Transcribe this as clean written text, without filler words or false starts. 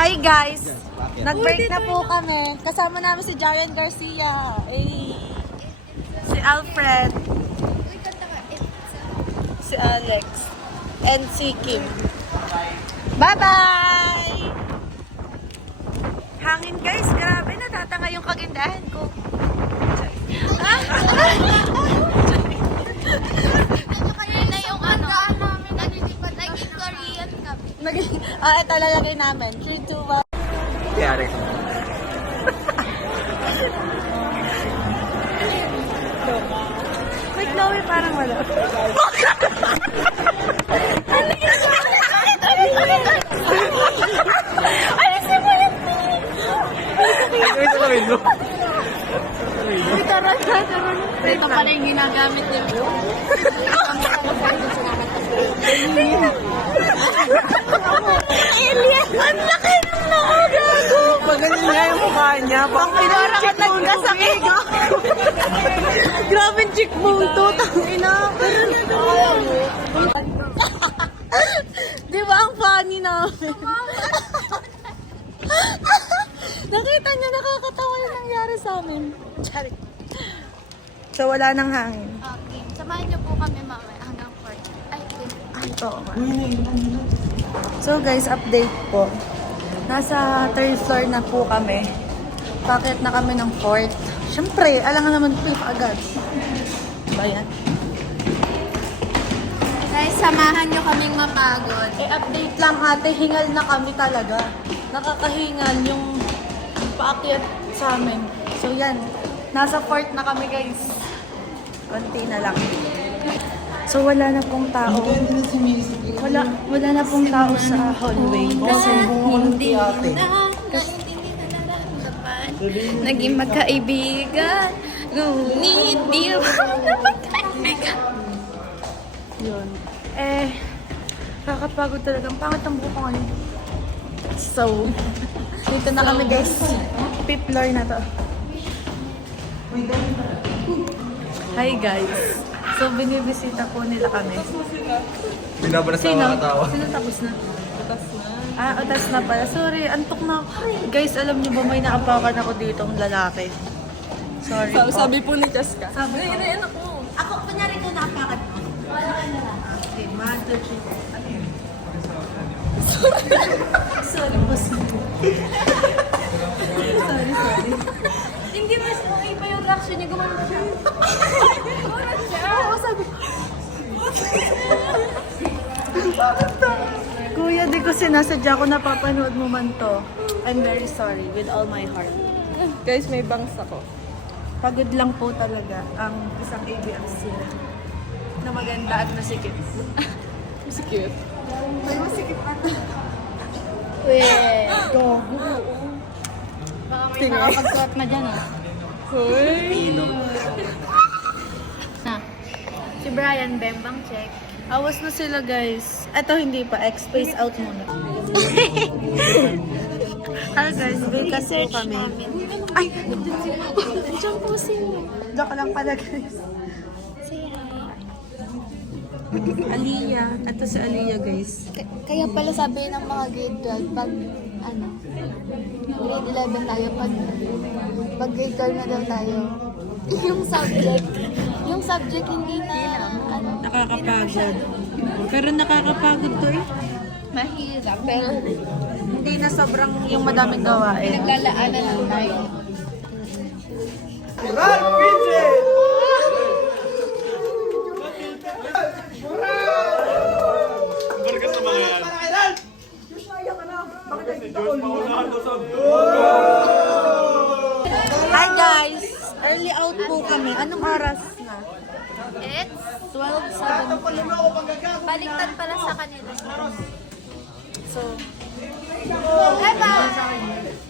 Hi guys! Nag-break na po kami. Kasama namin si Jaren Garcia. Si Alfred. Si Alex. And si Kim. Bye-bye! Hangin guys, grabe. Natatanga yung kagindahan ko. Na yung ano, naging Korean kami. Ito lalagay namin. 3, 2, 1. Kaya Wait, no, parang wala. Alisin mo yan! Uy, tara. Ito pala yung ginagamit niya. Alien! Ang laki ng nakagago! Magaling nga yung mukha niya. Pang pinarakat nagkasakit. Grabe cheekbone to. Tangina. Di ba ang funny namin? Nakita niya, nakakatawa yung nangyari sa amin. Charik. So, wala nang hangin. Okay. Samahan niyo po kami mamaya hanggang 4. Ay, Ay, oo nga. So guys, update po. Nasa 3rd floor na po kami. Bakit na kami ng 4th? Siyempre, alam nga naman po agad. Ba yan? guys, samahan niyo kaming mapagod. Update lang ate, hingal na kami talaga. Nakakahingal yung paakyat sa amin. So yan, nasa 4th na kami guys. Konti na lang. So wala na pong tao. Wala na pong tao sa hallway. Kasi Hindi na nararamdaman. Naging magkaibigan. Ngunit di ba na magkaibigan? yun. Kakapagod talaga. Ang pangit ang buko ngayon. So, dito na kami guys. 5th floor na to. Hi guys. So, binibisita po nila kami. Binabalas na Sino? mga katawa. Sino tapos na? Utas na. Utas na pala. Sorry, antok na ako. Guys, alam niyo ba may naapakan ako dito ang lalaki? Sorry po. Sabi po ni Cheska. Sabi ko. Ay, ako. Ako, kunyari ko naapakan mo. Okay, 1, 2, 3. Ano yun? Sorry po. Sorry. Hindi mas okay pa yung reaction niya. Gumano siya. Oo, sabi ko. Kuya, di ko sinasadya ko napapanood mo man to. I'm very sorry with all my heart. Guys, may bangs ako. Pagod lang po talaga ang isang ABFC na maganda at masikip. Mas cute. May masikip ata. Weh. Go. Baka may nakapagsuot na dyan ah. Hoy! Si Brian Bembang check. Awas na sila guys. Eto hindi pa. X-space out muna. Hello guys, Vegas po kami. Ay! Diyan po si... Joke lang pala guys. Say hi. Aliyah. Ito si Aliyah guys. Kaya pala sabi ng mga grade 12, pag ano, grade 11 tayo, pag grade 12 na daw tayo, yung subject hindi na, ano, Nakakapagod. Pero nakakapagod to eh. mahirap, pero Hindi na sobrang yung madaming gawain. naglalaanan lang tayo. Hi guys! Early out po kami. Anong oras na? It's 12:17. Baliktad pala sa kanila. So, Bye-bye!